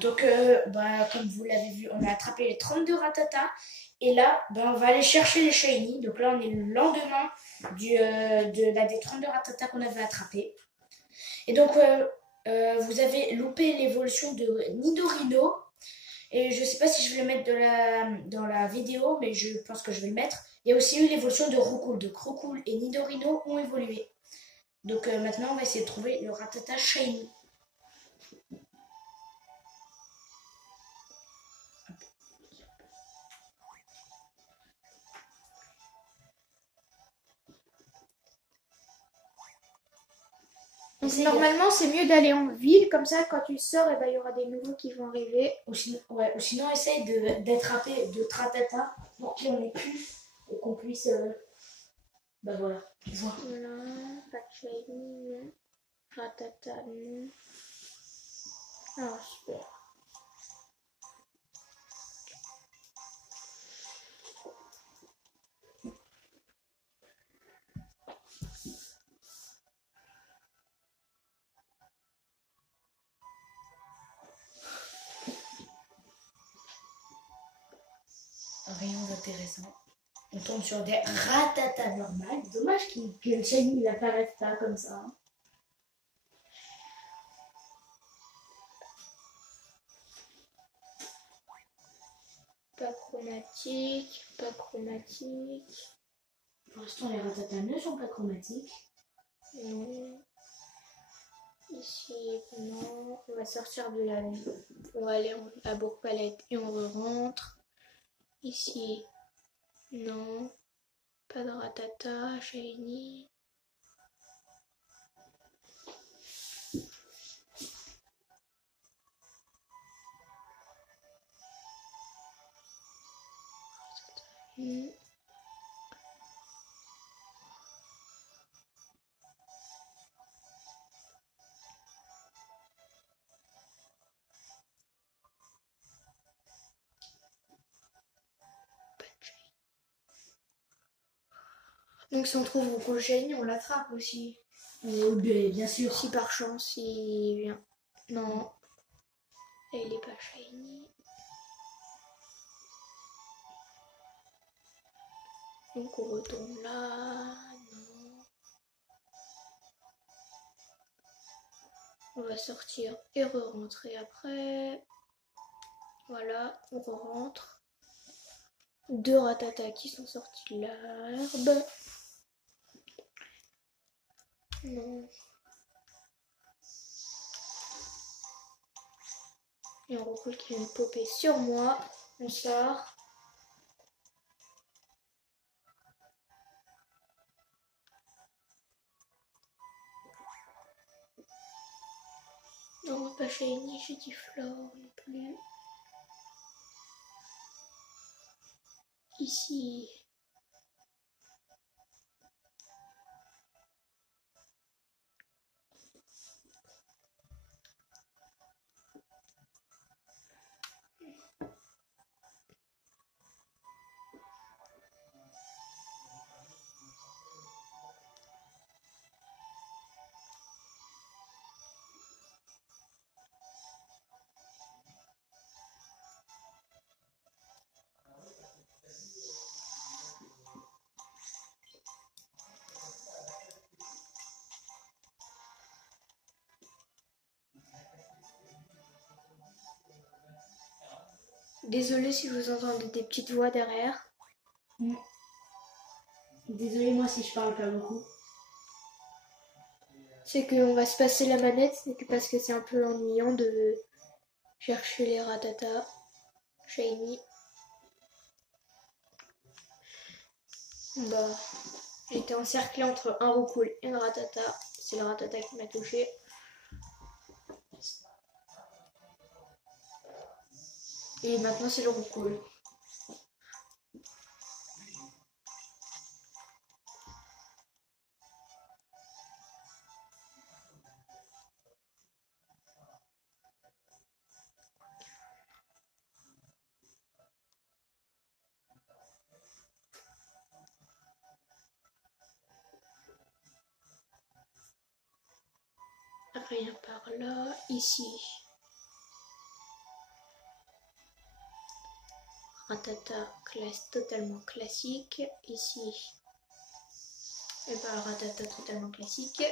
Donc comme vous l'avez vu, on a attrapé les 32 ratatas. Et là, on va aller chercher les shiny. Donc là, on est le lendemain des 32 ratatas qu'on avait attrapés. Et donc, vous avez loupé l'évolution de Nidorino. Et je sais pas si je vais le mettre dans la vidéo, mais je pense que je vais le mettre. Il y a aussi eu l'évolution de Roucoule. Donc Roucoule et Nidorino ont évolué. Donc maintenant, on va essayer de trouver le ratata shiny. Donc normalement, c'est mieux d'aller en ville, comme ça, quand tu sors, et ben, il y aura des nouveaux qui vont arriver. Ou sinon essaye d'attraper d'autres ratatas pour qu'il y en ait plus et qu'on puisse. Voilà, voir. Voilà, pas de shiny, non. Ratata, non. Ah, super. Rien d'intéressant. On tombe sur des ratatas normales. Dommage que le shiny il apparaisse pas comme ça. Hein. Pas chromatique, pas chromatique. Pour l'instant, les ratatas ne sont pas chromatiques. Non. Ici, non. On va sortir de la ville. On va aller à Bourg-Palette et on rentre. Ici, non. Pas de ratata, shiny. Donc si on trouve au prochain, on l'attrape aussi. Bien sûr. Si par chance il vient. Non. Et il est pas shiny. Donc on retourne là. Non. On va sortir et re-rentrer après. Voilà, on re-rentre. 2 ratatas qui sont sortis de l'herbe. Non. Et on recoule qui vient de popper sur moi. On sort. Non, pas shiny, j'ai dit flore non plus. Ici. Désolée si vous entendez des petites voix derrière. Désolée moi si je parle pas beaucoup. C'est qu'on va se passer la manette, c'est que parce que c'est un peu ennuyant de chercher les ratatas shiny. Bah, j'étais encerclée entre un roucoule et un ratata. C'est le ratata qui m'a touché. Et maintenant c'est le roucoule. Rien par là, ici. Ratata classe totalement classique. Ici, et pas Ratata totalement classique.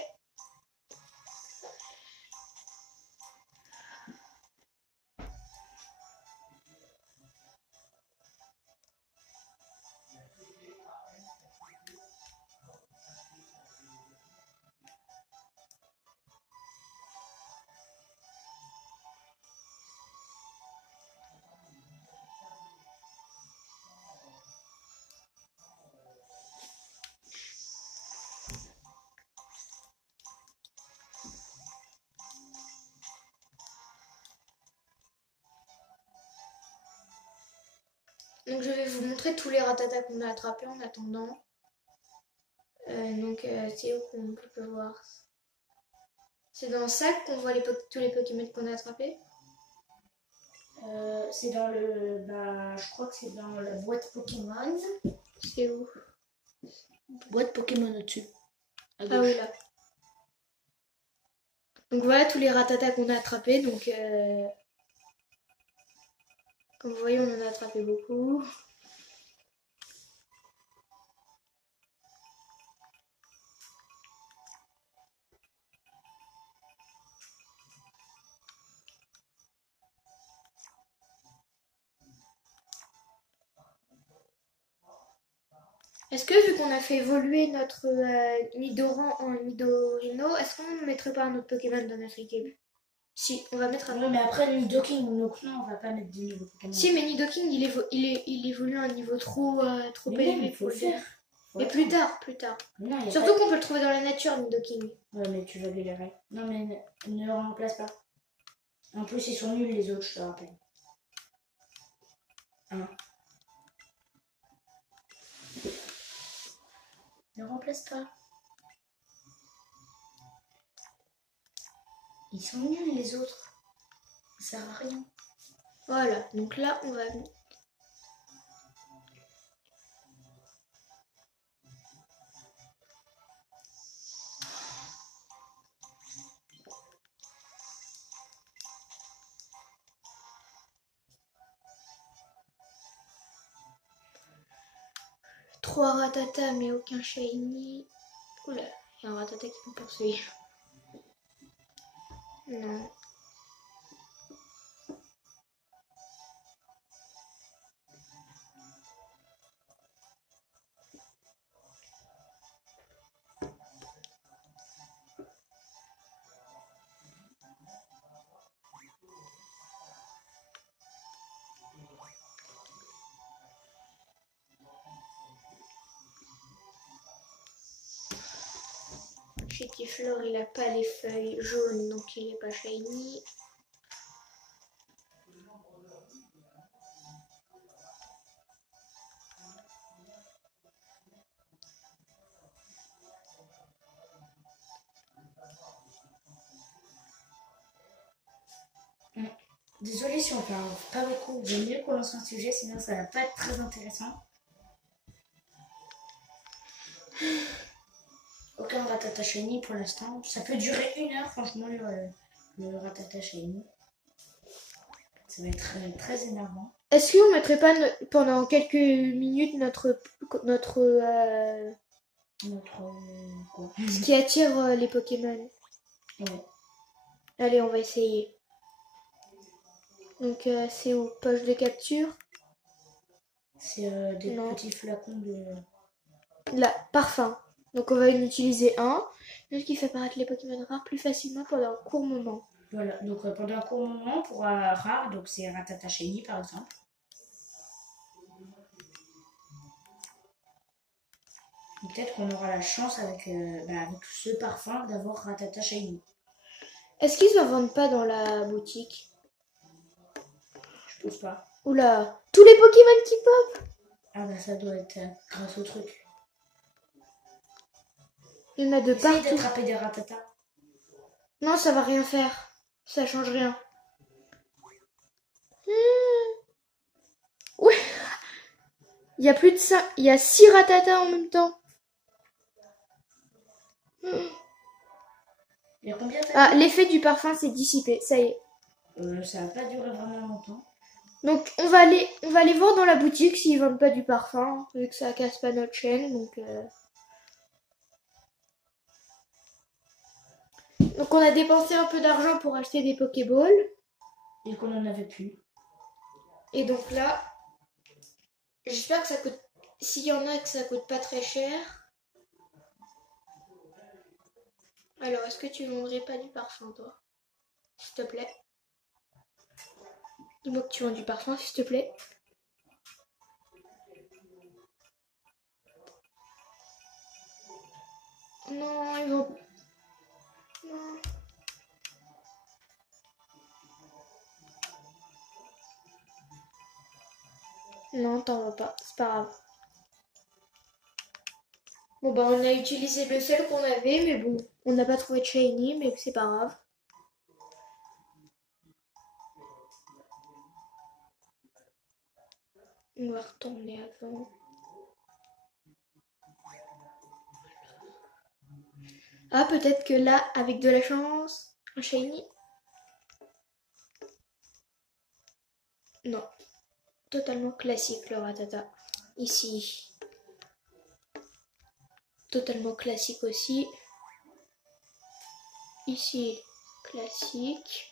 Donc je vais vous montrer tous les ratatas qu'on a attrapés en attendant. C'est où qu'on peut voir? C'est dans le sac qu'on voit tous les Pokémon qu'on a attrapés? C'est dans le... Bah, je crois que c'est dans la boîte Pokémon. C'est où? Boîte Pokémon au-dessus. Ah oui, là. Donc voilà tous les ratatas qu'on a attrapés. Donc, comme vous voyez, on en a attrapé beaucoup. Est-ce que vu qu'on a fait évoluer notre Nidoran en Nidorino, est-ce qu'on ne mettrait pas un autre Pokémon dans notre équipe? Si, on va mettre un Oui, mais après Nidoking, donc non, on va pas mettre des nouveaux Pokémon. Si, mais Nidoking, il évolue à un niveau trop élevé. Il faut le faire. Mais plus tard. Non, Surtout qu'on peut le trouver dans la nature, Nidoking. Ouais, mais tu vas galérer. Non, mais ne le remplace pas. En plus, ils sont nuls les autres, je te rappelle. Hein. Ne remplace pas. Ils sont nuls les autres. Ça sert à rien. Voilà, donc là on va... Trois Ratata mais aucun Shiny. Oula, il y a un Ratata qui me poursuit. Non. Chiquiflore, il a pas les feuilles jaunes, donc il est pas shiny. Désolée si on parle pas beaucoup. J'aime mieux qu'on lance un sujet, sinon ça va pas être très intéressant. Aucun Ratata Shiny pour l'instant. Ça peut durer 1 heure, franchement, le Ratata Shiny. Ça va être très, très énervant. Est-ce qu'on mettrait pas pendant quelques minutes Quoi ce qui attire les Pokémon? Ouais. Allez, on va essayer. Donc c'est où? Poche de capture? C'est des petits flacons de... Là, parfum. Donc on va en utiliser un. Ce qui fait apparaître les Pokémon rares plus facilement pendant un court moment. Voilà, donc pendant un court moment, pour un rare, donc c'est Ratata Shiny par exemple. Peut-être qu'on aura la chance avec ce parfum d'avoir Ratata Shiny. Est-ce qu'ils en vendent pas dans la boutique? Je pense pas. Oula, tous les Pokémon qui pop! Ah bah ça doit être grâce au truc. Il y en a de partout. Essaye d'attraper des Ratata. Non, ça va rien faire. Ça change rien. Ouais. Il y a plus de 5. Il y a 6 Ratata en même temps. Il y a combien? Ah, l'effet du parfum s'est dissipé. Ça y est. Ça va pas durer vraiment longtemps. Donc on va aller voir dans la boutique s'ils vendent pas du parfum, vu que ça casse pas notre chaîne. Donc on a dépensé un peu d'argent pour acheter des Pokéballs. Et qu'on en avait plus. Et donc là, j'espère que ça coûte. S'il y en a que ça coûte pas très cher. Alors est-ce que tu vendrais pas du parfum toi? S'il te plaît. Dis-moi que tu vends du parfum s'il te plaît. Non, ils vont. Non. Non, t'en vas pas, c'est pas grave. Bon bah on a utilisé le seul qu'on avait, mais bon, on n'a pas trouvé de shiny, mais c'est pas grave. On va retourner avant. Ah, peut-être que là, avec de la chance, un shiny. Non, totalement classique le Rattata. Ici, totalement classique aussi. Ici, classique.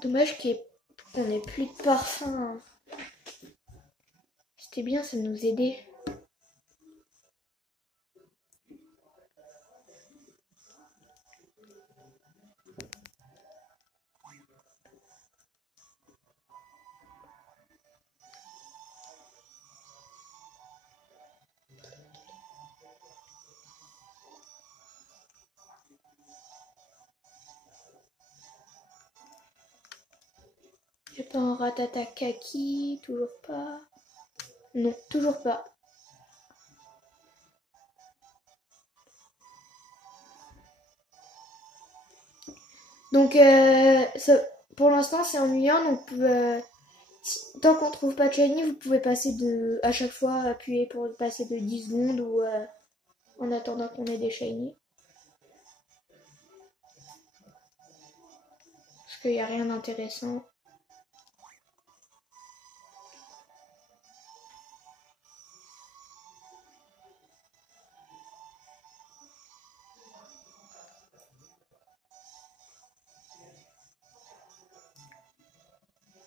Dommage qu'on n'ait plus de parfum. C'était bien, ça nous aidait. J'ai pas un Rattata kaki, toujours pas. Non, toujours pas. Donc, pour l'instant, c'est ennuyant. Donc, tant qu'on trouve pas de shiny, vous pouvez passer à chaque fois appuyer pour passer de 10 secondes ou en attendant qu'on ait des shiny. Parce qu'il n'y a rien d'intéressant.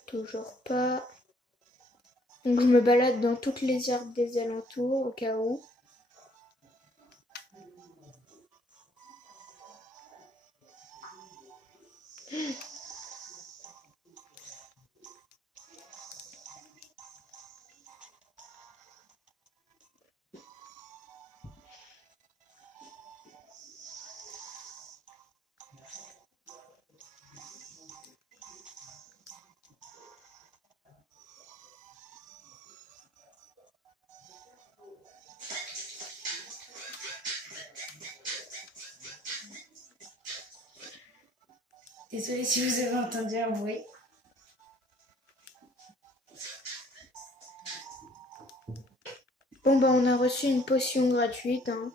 Toujours pas. Donc je me balade dans toutes les herbes des alentours au cas où. Désolée si vous avez entendu un bruit. Bon bah on a reçu une potion gratuite. Hein.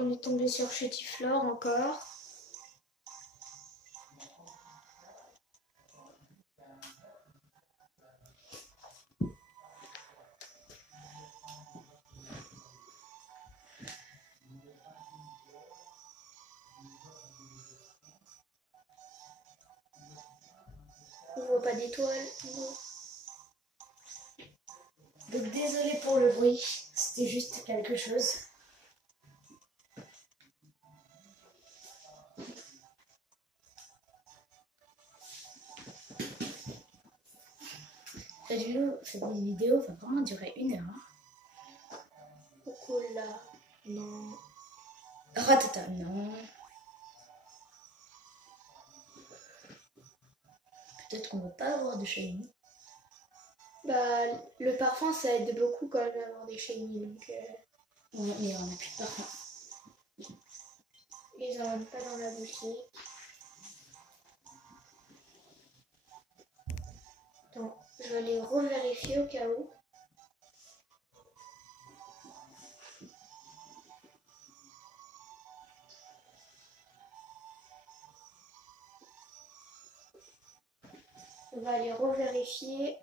On est tombé sur Chétiflore encore. voit pas d'étoiles. Donc désolé pour le bruit, c'était juste quelque chose. Cette vidéo va vraiment durer 1 heure. Coca-Cola, non. Ratata, non. Peut-être qu'on va pas avoir de shiny. Bah, le parfum, ça aide beaucoup quand même à avoir des shiny. Donc, Ouais, mais on n'a plus de parfum. ils en ont pas dans la boutique. Attends, je vais aller revérifier au cas où. On va aller revérifier.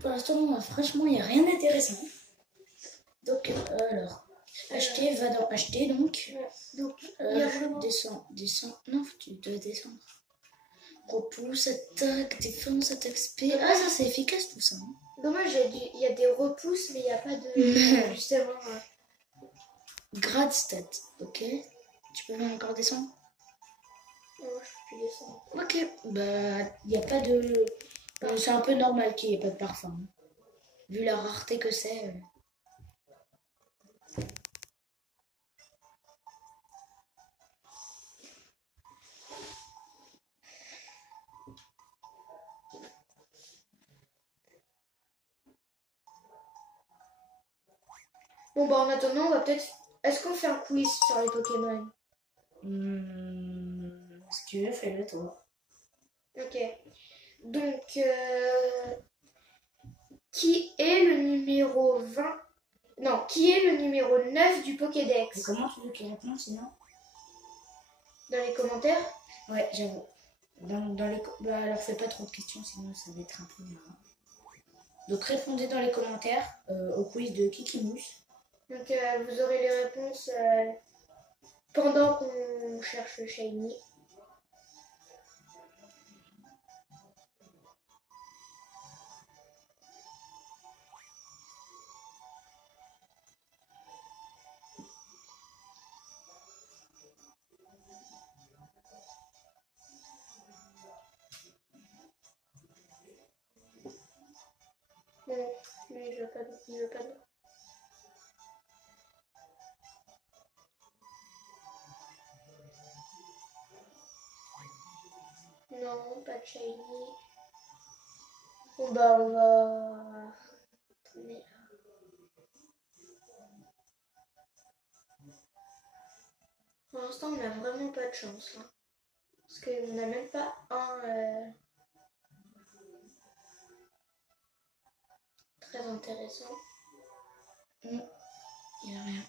Pour l'instant, franchement, il n'y a rien d'intéressant. Donc, alors, acheter, va dans acheter donc. Donc, il y a vraiment... Descends. Non, tu dois descendre. Repousse, attaque, défense, attaque spé. Ah, ça c'est efficace tout ça. Hein. Dommage, il y a des repousses, mais il n'y a pas de... justement... Grade stat, ok. Tu peux même encore descendre? Non, je peux plus descendre. Ok, bah, il n'y a pas de... c'est un peu normal qu'il n'y ait pas de parfum. Vu la rareté que c'est... Bon, bah, en attendant, on va peut-être... Est-ce qu'on fait un quiz sur les Pokémon? Si tu veux, fais-le toi. Ok. Donc, qui est le numéro 20? Non, qui est le numéro 9 du Pokédex? Et comment tu veux qu'il réponde sinon? Dans les commentaires? Ouais, j'avoue. Dans les... Bah, alors fais pas trop de questions, sinon ça va être un peu... Donc répondez dans les commentaires au quiz de Kikimouche. Donc, vous aurez les réponses pendant qu'on cherche le shiny. Bon, lui, il veut pas d'eau. Il veut pas d'eau. Non, pas de shiny. Bon, bah, on va... tourner là. Pour l'instant, on n'a vraiment pas de chance. Hein. Parce qu'on n'a même pas un très intéressant. Il n'y a rien.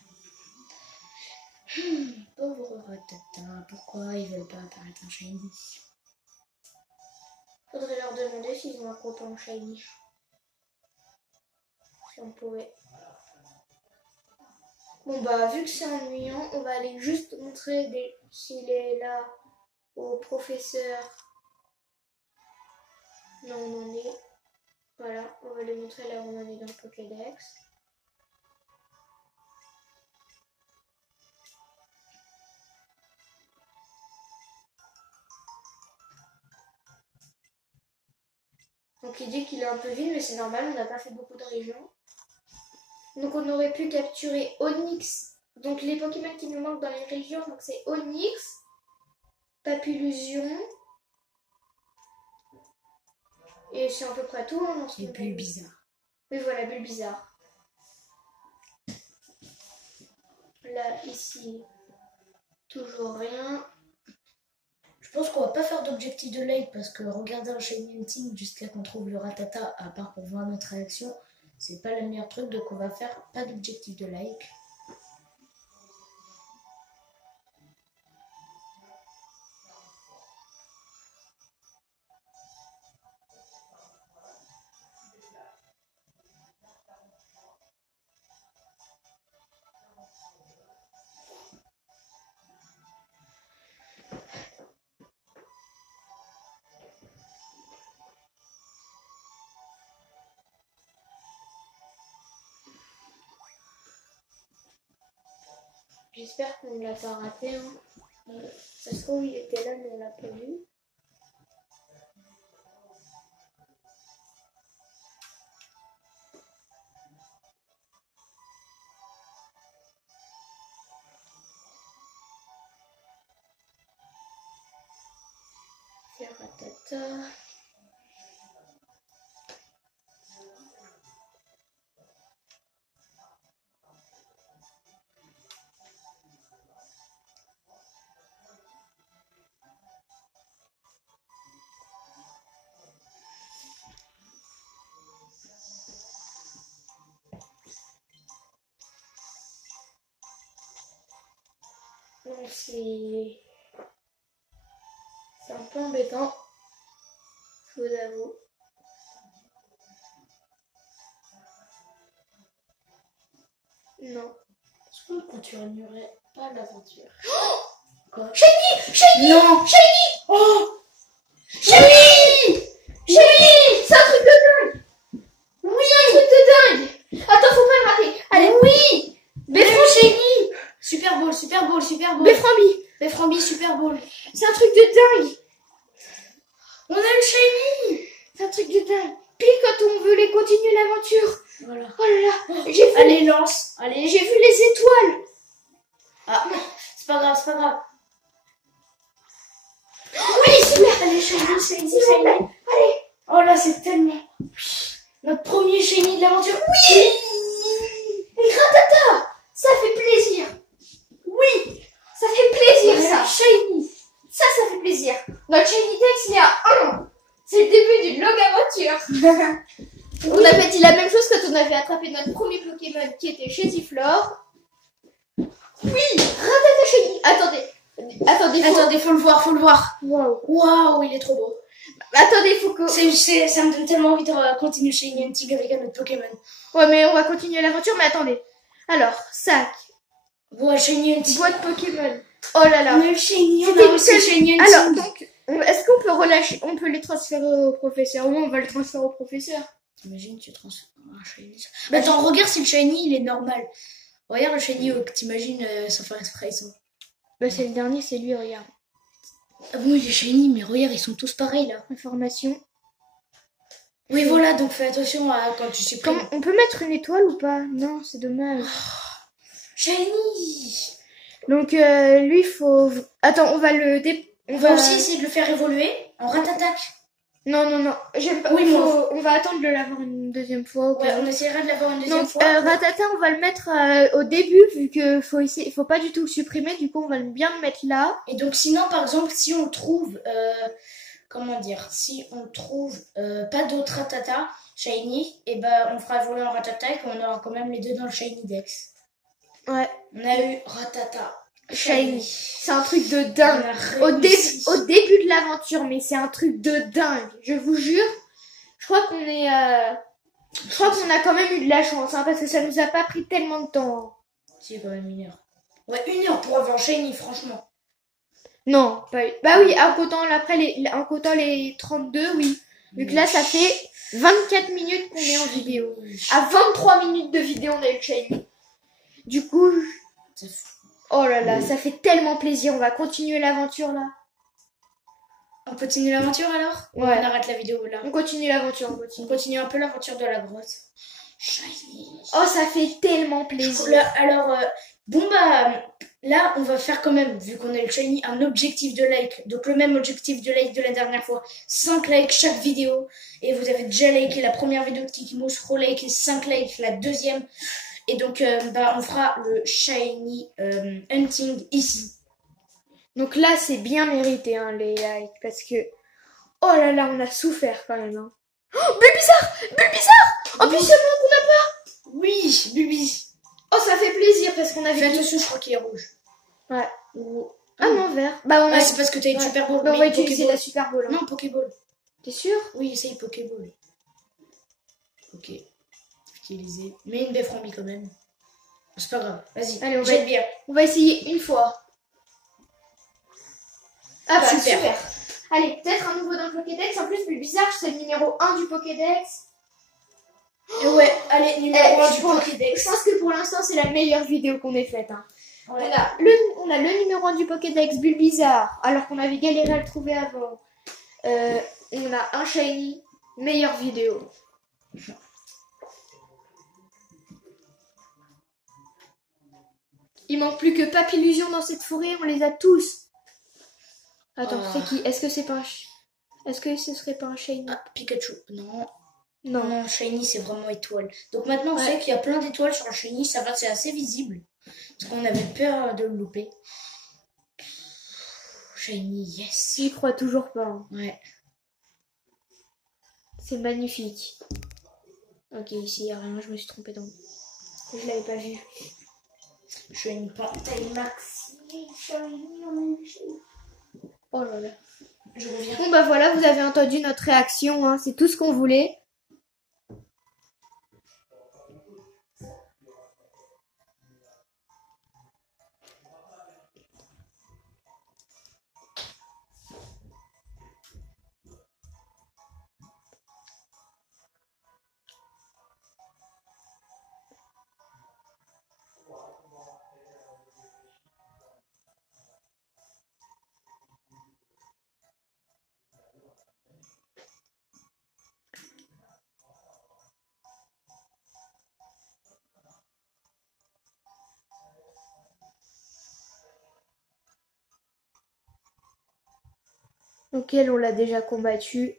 Pauvre Ratata, pourquoi ils veulent pas apparaître en shiny? Faudrait leur demander s'ils ont un copain en shiny. Si on pouvait. Bon bah vu que c'est ennuyant, on va aller juste montrer s'il est là au professeur. Là on en est. Voilà, on va lui montrer là où on en est dans le Pokédex. Donc il dit qu'il est un peu vide, mais c'est normal, on n'a pas fait beaucoup de régions. Donc on aurait pu capturer Onix. Donc les Pokémon qui nous manquent dans les régions, donc c'est Onix, Papillusion. Et c'est à peu près tout. Hein, Et Bulbizarre. Oui voilà, Bulbizarre. Là, ici, toujours rien. Je pense qu'on va pas faire d'objectif de like parce que regarder un shiny hunting jusqu'à qu'on trouve le Ratata, à part pour voir notre réaction, c'est pas le meilleur truc, donc on va faire pas d'objectif de like. J'espère qu'on ne l'a pas raté. Hein. Ça se trouve, il était là, mais on l'a pas vu. C'est Ratata. Donc c'est un peu embêtant, je vous avoue. Non. Je crois qu'on continuerait pas l'aventure. Quoi? Shiny! Shiny! Non! Shiny! Oh! Shiny! Shiny! C'est un truc de dingue! Oui! C'est un truc de dingue! Attends, faut pas le rater! Allez, oui! Befframbi! Shiny! Super Bowl, Super Bowl, Super Bowl. Befframbi! Befframbi, Super Bowl. C'est un truc de dingue! On a le Shiny! C'est un truc de dingue! Pile quand on veut les continuer l'aventure! Voilà. Oh là là! J'ai vu, Allez, lance. Allez. j'ai vu les étoiles! Ah, c'est pas grave, c'est pas grave. Oui, super! Allez, Shiny, Shiny, S'il vous plaît. Shiny. Allez! Oh là, c'est tellement... Notre premier Shiny de l'aventure. Oui! Une Ratata! Ça fait plaisir! Oui! Ça fait plaisir, ça! Shiny. Ça fait plaisir! Notre Shiny Dex, il est à 1! C'est le début d'une longue aventure! On avait dit la même chose quand on avait attrapé notre premier Pokémon qui était Chésiflore. Oui! Ratata Shiny! Attendez, faut le voir, faut le voir. Waouh! Waouh, il est trop beau. Attendez, faut que... Ça me donne tellement envie de continuer Shiny Hunting avec un autre Pokémon. Ouais, mais on va continuer l'aventure, mais attendez. Alors, sac, Ouais, Shiny Hunting. boîte Pokémon. Oh là là! On a le Shiny, on C'était a une aussi seule- Shiny Hunting. Alors, donc, est-ce qu'on peut relâcher... On peut les transférer au professeur? Oui, on va le transférer au professeur. T'imagines, tu transfères un Shiny. Bah, attends, regarde si le Shiny, il est normal. Regarde le Shiny, t'imagines, sans faire exprès, ils sont... Bah, c'est le dernier, c'est lui, regarde. Ah bon, il est Shiny, mais regarde, ils sont tous pareils, là. Information. Oui, voilà, donc fais attention à quand tu supprimes. On peut mettre une étoile ou pas? Non, c'est dommage. Shiny. Donc, lui, faut... Attends, on va le... On va aussi essayer de le faire évoluer en rat-attaque. Non. J'aime pas. Oui, On va attendre de l'avoir une deuxième fois. au Ouais, cas où. on essaiera de l'avoir une deuxième Donc, fois. Ratata, on va le mettre au début, vu que faut pas du tout le supprimer. Du coup, on va bien le mettre là. Et donc, sinon, par exemple, si on trouve, comment dire, si on trouve pas d'autres ratata shiny, et ben on fera évoluer en ratata et on aura quand même les deux dans le shiny dex. Ouais. On a eu ratata Shiny. C'est un truc de On dingue. a Au réussi. début de l'aventure, mais c'est un truc de dingue. Je vous jure. Je crois qu'on est. Je crois qu'on a quand même eu de la chance, hein, parce que ça nous a pas pris tellement de temps. C'est quand même 1 heure. Ouais, 1 heure pour avoir shiny, franchement. Non, pas. Bah oui, en comptant les 32, oui. Vu que là, ça fait 24 minutes qu'on est en vidéo. À 23 minutes de vidéo, on a eu le shiny. Du coup, oh là là, ça fait tellement plaisir. On va continuer l'aventure là. On continue l'aventure alors? Ouais. On arrête la vidéo là. On continue l'aventure, On continue un peu l'aventure de la grotte. Shiny. Oh, ça fait tellement plaisir. Là, alors, bon bah, là, on va faire quand même, vu qu'on a le shiny, un objectif de like. Donc le même objectif de like de la dernière fois. 5 likes chaque vidéo. Et vous avez déjà liké la première vidéo de Kikimous, re-liké 5 likes la deuxième. Et donc, bah, on fera le shiny hunting ici. Donc là, c'est bien mérité, hein, les likes, parce que... Oh là là, on a souffert quand même, hein. Oh, Bulbizarre En plus, c'est moi qu'on a pas. Oui, Bubi. Oh, ça fait plaisir, parce qu'on avait... Fais attention, je crois qu'il est rouge. Ouais. Ou... Ah non, vert. Bah, on a... Ah, c'est parce que t'as une Ouais. Super Bowl. Bah, on va mais utiliser Pokéball. la Super Bowl. Hein. Non, Pokéball. T'es sûr? Oui, essaye Pokéball. Ok. Utiliser. Mais une Befframbi quand même. C'est pas grave. Vas-y. Allez, on va- jette bien. On va essayer une fois. Ah bah, Super. super. Allez, peut-être un nouveau dans le Pokédex. En plus, Bulbizarre, c'est le numéro 1 du Pokédex. Ouais, allez, numéro 1 je du pense- Pokédex. Je pense que pour l'instant, c'est la meilleure vidéo qu'on ait faite. Hein. Ouais. On a le numéro 1 du Pokédex Bulbizarre, alors qu'on avait galéré à le trouver avant. On a un shiny, meilleure vidéo. Il manque plus que Papillusion dans cette forêt, on les a tous. Attends, c'est qui? Est-ce que c'est pas un... Est-ce que ce serait pas un shiny? Ah, Pikachu. Non. Non. Non, shiny, c'est vraiment étoile. Donc maintenant, on sait qu'il y a plein d'étoiles sur le shiny. Ça va, c'est assez visible. Parce qu'on avait peur de le louper. Shiny, yes. J'y crois toujours pas. Hein. Ouais. C'est magnifique. Ok, ici, il n'y a rien. Je me suis trompée dans... Je l'avais pas vu. Shiny Pantail Maxi. Shiny, Oh là là. Je reviens. Bon bah voilà, vous avez entendu notre réaction. Hein. C'est tout ce qu'on voulait. Auquel on l'a déjà combattu.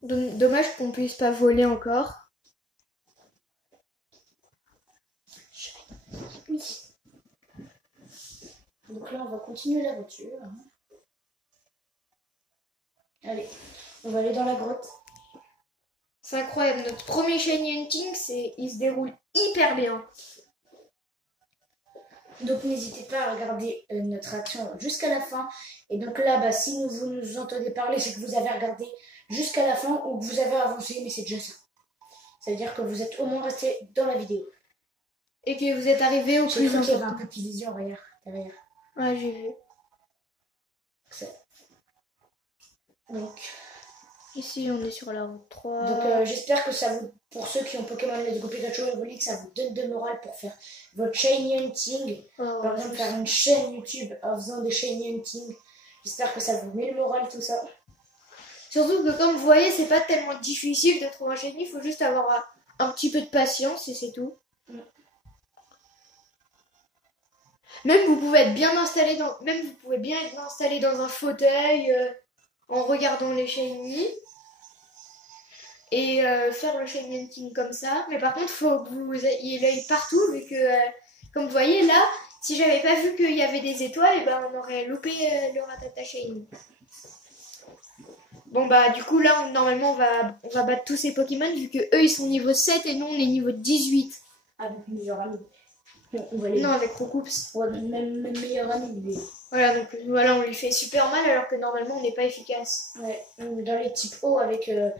Dommage qu'on puisse pas voler encore. Oui. Donc là, on va continuer la voiture. Allez, on va aller dans la grotte. C'est incroyable, notre premier shiny hunting, il se déroule hyper bien. Donc n'hésitez pas à regarder notre action jusqu'à la fin. Et donc là, bah, si vous nous entendez parler, c'est que vous avez regardé jusqu'à la fin ou que vous avez avancé, mais c'est déjà ça. Ça veut dire que vous êtes au moins resté dans la vidéo. Et que vous êtes arrivé au J'ai plus cru qu'il y avait important. un peu de vision derrière. Ouais, j'ai vu. Donc, ici, on est sur la route 3. Donc j'espère que ça vous, pour ceux qui ont Pokémon Let's Go Pikachu Evoli, que ça vous donne de morale pour faire votre shiny hunting. Par exemple, faire une chaîne YouTube en faisant des shiny hunting. J'espère que ça vous met le moral, tout ça. Surtout que comme vous voyez, c'est pas tellement difficile de trouver un shiny, il faut juste avoir un petit peu de patience et c'est tout. Même vous pouvez être bien installé dans, même vous pouvez bien être installé dans un fauteuil en regardant les shiny et faire le shiny hunting comme ça. Mais par contre, faut que vous ayez l'œil partout vu que, comme vous voyez là, si j'avais pas vu qu'il y avait des étoiles, et ben on aurait loupé le Rattata shiny. Bon bah du coup là normalement on va battre tous ces Pokémon vu que eux ils sont niveau 7 et nous on est niveau 18. Avec meilleur ami. On va les... Non, avec Roucoups. Ouais, même meilleur ami. Mais... Voilà, donc voilà, on lui fait super mal alors que normalement on n'est pas efficace. Ouais, dans les types hauts avec... elle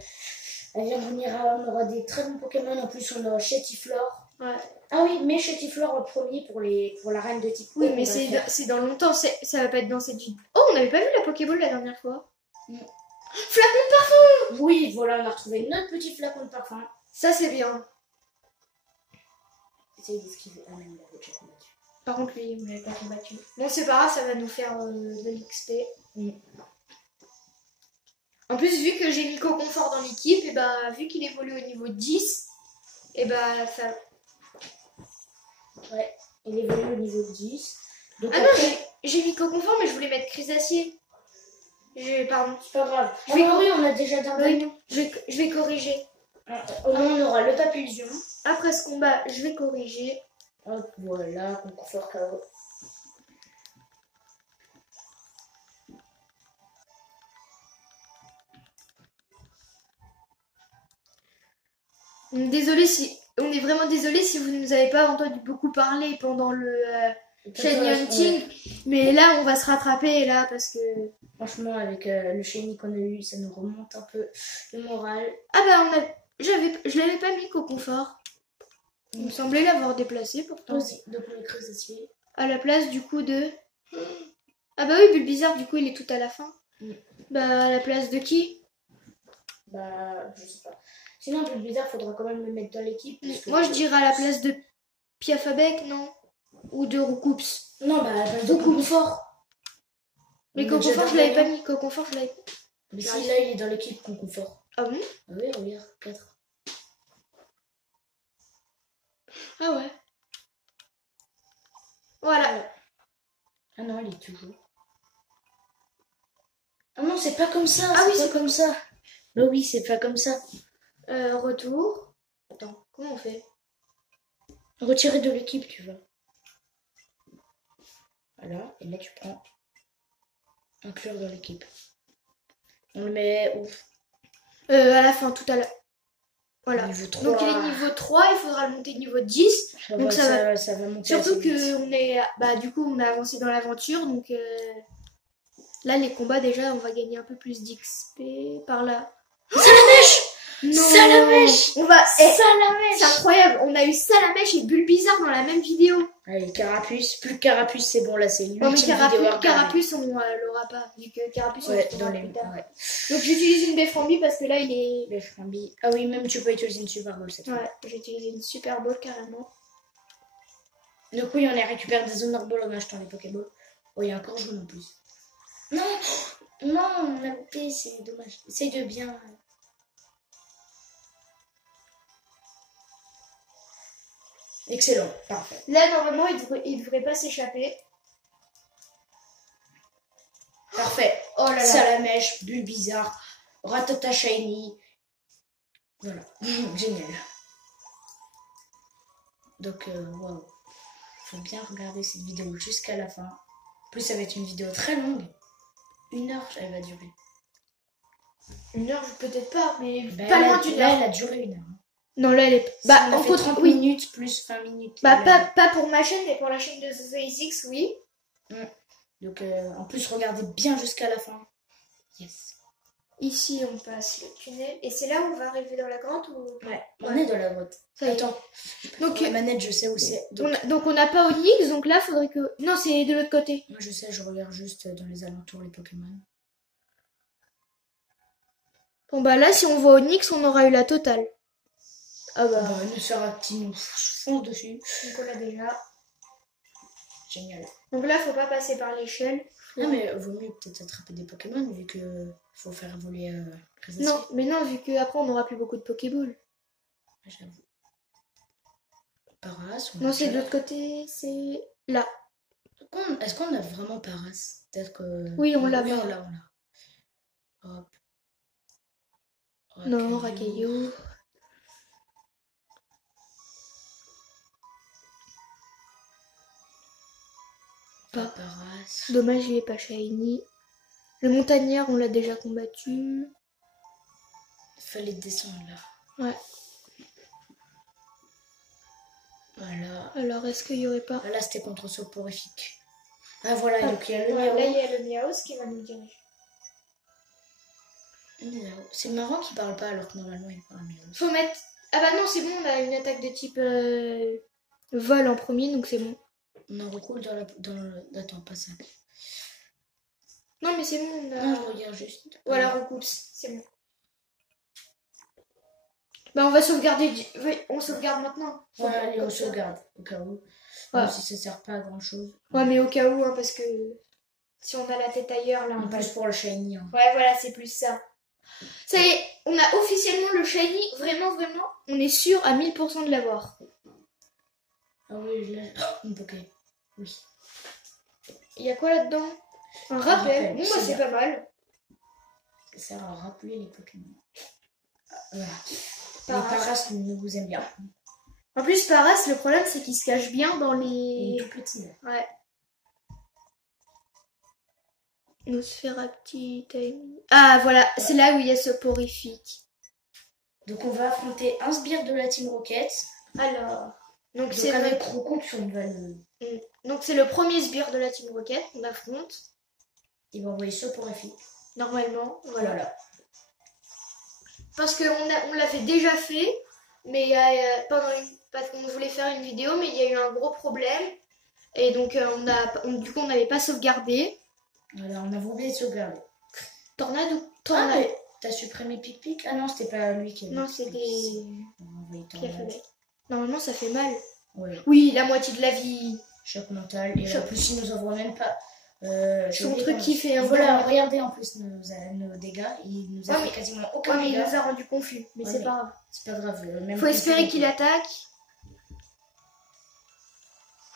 vient de venir, on aura des très bons Pokémon. En plus, on aura Chetiflor. Ouais. Ah oui, mais Chetiflor en premier pour la reine de type. Oui, mais c'est dans longtemps, ça va pas être dans cette vidéo. Oh, on n'avait pas vu la Pokéball la dernière fois. Flacon de parfum. Oui, voilà, on a retrouvé notre petit flacon de parfum. Ça, c'est bien. Essayez d'esquiver. Ah non, il avait déjà combattu. Par contre, lui, on l'avait pas combattu. Bon, c'est pas grave, ça va nous faire de l'XP. En plus, vu que j'ai mis Coconfort dans l'équipe, et ben, vu qu'il évolue au niveau 10, et ben, ça... Ouais, il évolue au niveau 10. Donc ah après... non, j'ai mis Coconfort, mais je voulais mettre Chrysacier. Pardon. C'est pas grave. Oui, on a déjà terminé. Oui, je vais corriger. Au moins, on aura le Papillusion. Après ce combat, je vais corriger. Hop, voilà, Concours KO. On est vraiment désolé si vous ne nous avez pas entendu beaucoup parler pendant le shiny hunting, mais là on va se rattraper là parce que franchement avec le shiny qu'on a eu, ça nous remonte un peu le moral. Ah bah je l'avais pas mis Coconfort. Il me semblait l'avoir déplacé pourtant. Aussi, donc le Chrysacier. À la place du coup de... Ah bah oui, Bulbizarre du coup il est tout à la fin. Bah à la place de qui? Bah je sais pas. Sinon Bulbizarre faudra quand même le mettre dans l'équipe. Moi je dirais à la place de Piafabec, non? Ou de Roucoups? Non, bah, de Confort. Mais On a déjà Coconfort, je l'avais pas gagné. mis. Coconfort, je l'avais. Mais si, là, il est dans l'équipe Confort. Ah bon? Ah oui, regarde, 4. Ah ouais. Voilà. Ah non, il est toujours. Ah non, c'est pas comme ça. Ah oui, c'est c'est pas comme ça. Bah oui, c'est pas comme ça. Retour. Attends, comment on fait? Retirer de l'équipe, tu vois. Voilà, et là, tu prends inclure dans l'équipe. On le met où? À la fin, tout à l'heure. Voilà. Niveau 3. Donc il est niveau 3, il faudra le monter niveau 10. Donc ça va monter. Surtout que on est, bah, du coup, on a avancé dans l'aventure. Donc là, les combats, déjà, on va gagner un peu plus d'XP par là. Salamèche! Non. Salamèche! On va. Salamèche! C'est incroyable, on a eu Salamèche et Bulbizarre dans la même vidéo. Allez, Carapuce. Plus que Carapuce, c'est bon, là, c'est l'ultime Non, mais vidéo à regarder. Carapuce, on l'aura pas. Vu que Carapuce, on Ouais, le dans trouvera les... plus tard. Ouais. Donc j'utilise une Beframbi parce que là, il est. Les Frambi. Ah oui, même tu peux utiliser une Super Bowl cette fois. Ouais, j'ai utilisé une Super Bowl carrément. Donc oui, on a récupéré des Honor Ball en achetant les Pokéballs. Oh, il y a encore jaune en plus. Non! Non, on a loupé, c'est dommage. Essaye de bien... Excellent, parfait. Là, normalement, il devrait pas s'échapper. Parfait. Oh là là. Salamèche, Bulbizarre, Rattata Shiny. Voilà, génial. Donc, waouh. Faut bien regarder cette vidéo jusqu'à la fin. En plus, ça va être une vidéo très longue. 1 heure, elle va durer. 1 heure, peut-être pas, mais Ben, pas là, loin d'une là, heure. elle a duré 1 heure. Non, là, elle est. Bah, Bah, on fait 30 oui. minutes plus 20 minutes. Bah, pas pour ma chaîne, mais pour la chaîne de ZozoX, oui. Donc, en plus, regardez bien jusqu'à la fin. Yes. Ici, on passe le tunnel. Et c'est là où on va arriver dans la grotte ou... Ouais, on est dans la grotte. Ça y est. Attends. Donc, La manette, je sais où c'est. Donc, on n'a pas Onyx, donc là, faudrait que... Non, c'est de l'autre côté. moi, je sais, je regarde juste dans les alentours les Pokémon. Bon, bah là, si on voit Onyx, on aura eu la totale. Ah bah... Nous Serapti nous fonce dessus. Donc on l'a déjà. Génial. Donc là, faut pas passer par l'échelle. Ah, mais vaut mieux peut-être attraper des Pokémon vu que faut faire évoluer les Non, mais non, vu qu'après, on n'aura plus beaucoup de Pokéballs. J'avoue. Paras. Non, c'est de l'autre côté, c'est là. Est-ce qu'on a vraiment Paras? Peut-être que... Oui, on l'a. Oui, on l'a. Hop. Non, Racaillou. Pas Paras. Dommage, il est pas shiny. Le montagnard, on l'a déjà combattu. Il fallait descendre là. Ouais. Voilà. Alors, est-ce qu'il y aurait pas... Ah, là, c'était contre soporifique. Ah, voilà, donc il y a le ouais, Miao. là, il y a le Miaos qui va nous diriger. C'est marrant qu'il parle pas alors que normalement il parle Miao. Faut mettre... Ah bah non, c'est bon, on a une attaque de type vol en premier, donc c'est bon. On en recoule Attends, pas ça. Non, mais c'est bon, on a... Non, je regarde juste. Voilà, recoupe, c'est bon. Bah on va sauvegarder, on sauvegarde maintenant. Ouais, allez, on sauvegarde, au cas où. Ouais. Même si ça sert pas à grand chose. Ouais, mais au cas où, hein, parce que si on a la tête ailleurs, là, on En va... plus pour le shiny. Hein. Ouais, voilà, c'est plus ça. Ça y est, on a officiellement le shiny, vraiment, on est sûr à 1000% de l'avoir. Ah oui, je l'ai. Oh, une Poké. Oui. Il y a quoi là-dedans? Un rappel. Bon, bah c'est pas mal. Ça sert à rappeler les Pokémon. Voilà. Paras. Les Paras nous vous aiment bien. En plus, Paras, le problème, c'est qu'il se cache bien dans les... Il est tout petit. Là. Ouais. Nosferapti, Time... Ah, voilà, ouais. C'est là où il y a ce porifique. Donc, on va affronter un sbire de la Team Rocket. Alors... Donc c'est avec Crocon sur une vanne. Donc, c'est le premier sbire de la Team Rocket qu'on affronte. Il va envoyer soporifique. Normalement, voilà. Parce qu'on l'avait déjà fait, mais parce qu'on voulait faire une vidéo, mais il y a eu un gros problème. Et donc, du coup, on n'avait pas sauvegardé. Alors, on avait oublié de sauvegarder. Tornade ou Tornade. Ah, mais t'as supprimé Pic-Pic? Ah non, c'était pas lui qui avait. Non, c'était... Pic-Pic. Normalement, ça fait mal. Ouais. Oui, la moitié de la vie. Choc mental. Et en plus, il nous envoie même pas. Son truc qui fait un voilà, regardez en plus nos dégâts. Il nous a fait quasiment aucun mais dégât. il nous a rendu confus. Mais c'est pas grave. C'est pas grave. Faut espérer qu'il attaque.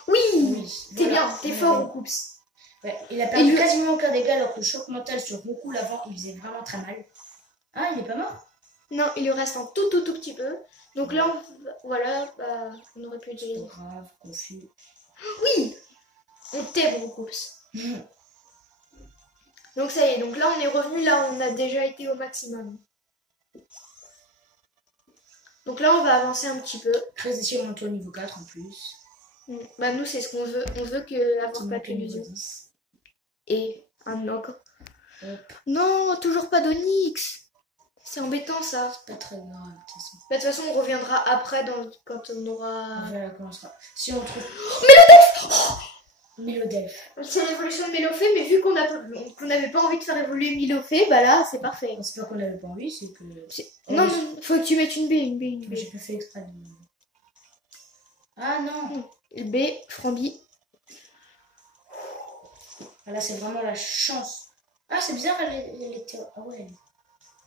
Oui, t'es bien, t'es fort, Roucoups. Ouais, il a perdu quasiment aucun dégât alors que le choc mental sur Goku l'avant, il faisait vraiment très mal. Ah, il est pas mort? Non, il lui reste un tout petit peu. Donc là, voilà, on aurait pu utiliser. Pas grave, confus. Oui, on t'aime, Roucoups. Donc ça y est, donc là on est revenu, là on a déjà été au maximum. Donc là on va avancer un petit peu. Très ici on monte au niveau 4 en plus. Bah nous c'est ce qu'on veut, on veut que avoir pas d'illusion. Et un ogre. Non, toujours pas d'Onyx. C'est embêtant ça. C'est pas très grave de toute façon. Bah, de toute façon on reviendra après quand on aura... Voilà comment on sera. Si on trouve... Mélodelphe. C'est l'évolution de Mélophée, mais vu qu'on n'avait pas envie de faire évoluer Mélophée, bah là c'est parfait. C'est pas qu'on avait pas envie, c'est que... Non, faut que tu mettes une B. Mais j'ai pas fait exprès de... Ah non. B, Frambi. Là c'est vraiment la chance. Ah c'est bizarre, elle était... Ah ouais, elle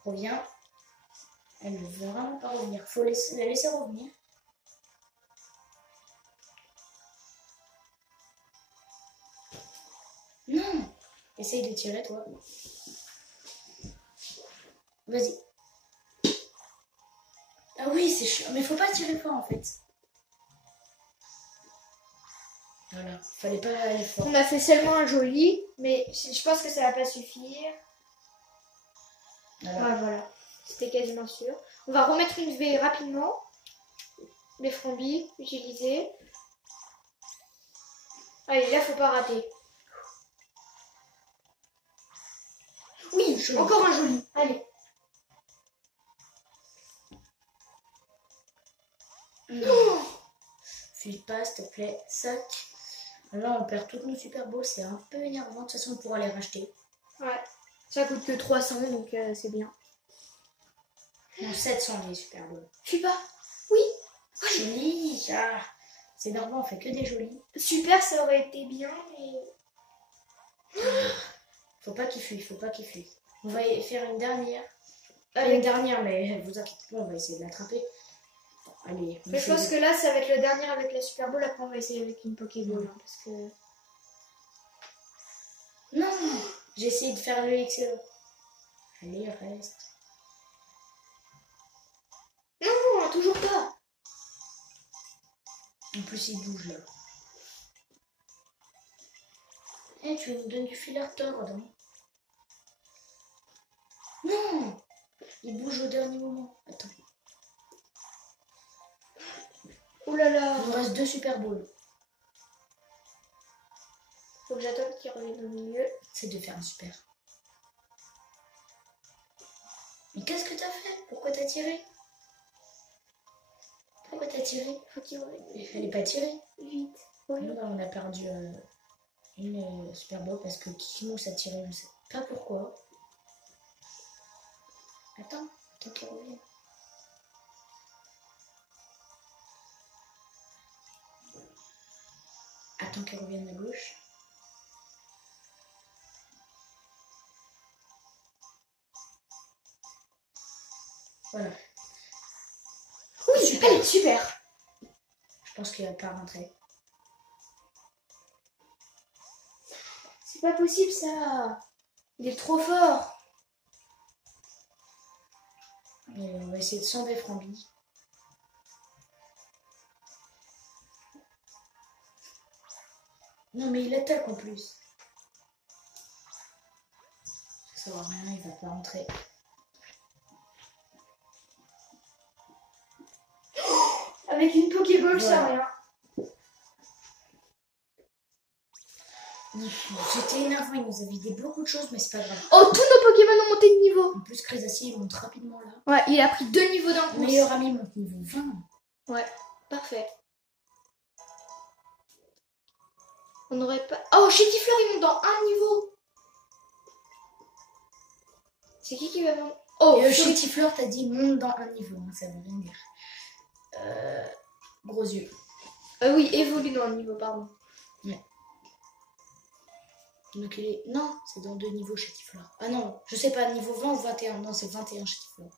revient. Elle ne veut vraiment pas revenir. Faut la laisser revenir. Non. Essaye de tirer, toi. Vas-y. Ah oui, c'est chiant. Mais faut pas tirer fort, en fait. Voilà. Fallait pas aller fort. On a fait seulement un joli, mais je pense que ça va pas suffire. Voilà. C'était quasiment sûr. On va remettre une V rapidement. Les Frambi, utiliser. Allez, là, faut pas rater. Oui, joli. Encore un joli. Allez. Oh, fuis pas, s'il te plaît. Sac. Là, on perd toutes nos super beaux. C'est un peu énervant. De toute façon, on pourra les racheter. Ouais. Ça coûte que 300, donc c'est bien. Non, 700 les super beaux. Fuis pas. Oui. Joli. Ah, c'est énervant, on fait que des jolis. Super, ça aurait été bien, mais... Faut pas qu'il fuit, faut pas qu'il fuit. On va faire une dernière. Une dernière, mais vous inquiétez pas, on va essayer de l'attraper. Allez. Je pense que là, ça va être le dernier avec la Super Bowl. Après, on va essayer avec une Pokéball. Hein, parce que... Non, j'ai essayé de faire le XE. Allez, reste. Non, toujours pas. En plus, il bouge là. Eh, tu nous donnes du filler tord. Hein. Non, il bouge au dernier moment. Attends. Oh là là. Il nous reste 2 super bowls. Faut que j'attende qu'il revienne au milieu. C'est de faire un super. Mais qu'est-ce que t'as fait? Pourquoi t'as tiré? Pourquoi t'as tiré? Faut qu'il revienne. Il fallait pas tirer. Vite. Oui. Nous, on a perdu une super bowl parce que Kikimousse a tiré. Je ne sais pas pourquoi. Attends qu'il revienne. Attends qu'il revienne à gauche. Voilà. Oui, super. Allez, super. Je pense qu'il va pas rentrer. C'est pas possible ça. Il est trop fort. Et on va essayer de s'enlever Frambi. Non mais il attaque en plus. Ça sert à rien, il va pas rentrer. Avec une Pokéball, voilà. ça rien. J'étais énervant, il nous a vidé beaucoup de choses, mais c'est pas grave. Oh, tous nos Pokémon ont monté de niveau. En plus, Crésacier, il monte rapidement là. Ouais, il a pris 2 niveaux d'un coup. Meilleur ami monte niveau 20. Ouais, parfait. On n'aurait pas... Oh, Chétifleur, il monte dans un niveau. C'est qui va monter? Oh, Chétifleur, t'as dit monte dans un niveau, hein, ça veut rien dire. Gros yeux. Oui, évolue dans le niveau, pardon. Ouais. Donc il est... Non, c'est dans 2 niveaux chez Tiflor. Ah non, je sais pas, niveau 20 ou 21. Non, c'est 21 chez Tiflor.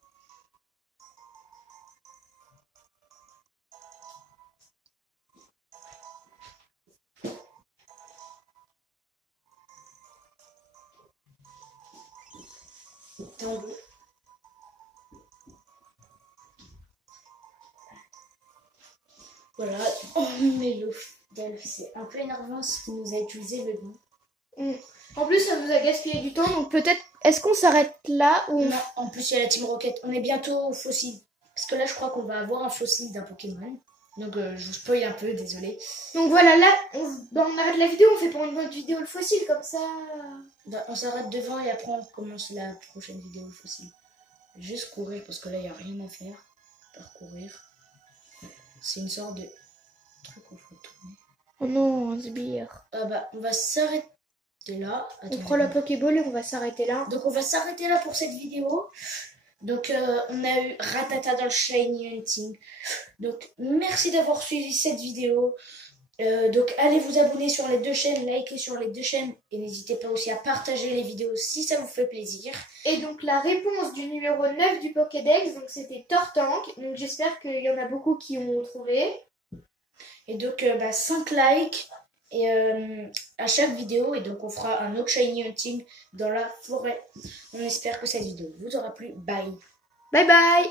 T'es en bleu. Voilà. Oh, mais l'Elf, c'est un peu énervant ce qu'il nous a utilisé le nom. En plus, ça nous a gaspillé du temps, donc peut-être... Est-ce qu'on s'arrête là ou... Non, en plus, il y a la Team Rocket. On est bientôt au fossile. Parce que là, je crois qu'on va avoir un fossile d'un Pokémon. Donc, je vous spoil un peu, désolé. Donc voilà, là, on arrête la vidéo, on fait pour une autre vidéo le fossile, comme ça... On s'arrête devant et après, on commence la prochaine vidéo le fossile. Juste courir, parce que là, il n'y a rien à faire. Parcourir. C'est une sorte de truc où il faut tourner. Oh non, un sbire. Ah bah, on va s'arrêter là. On prend la Pokéball et on va s'arrêter là. Donc, on va s'arrêter là pour cette vidéo. Donc, on a eu Rattata dans le Shiny Hunting. Donc, merci d'avoir suivi cette vidéo. Donc, allez vous abonner sur les 2 chaînes, likez sur les 2 chaînes. Et n'hésitez pas aussi à partager les vidéos si ça vous fait plaisir. Et donc, la réponse du numéro 9 du Pokédex, donc c'était Tortank. Donc, j'espère qu'il y en a beaucoup qui ont trouvé. Et donc, 5 likes et à chaque vidéo. Et donc, on fera un autre Shiny Hunting dans la forêt. On espère que cette vidéo vous aura plu. Bye. Bye bye.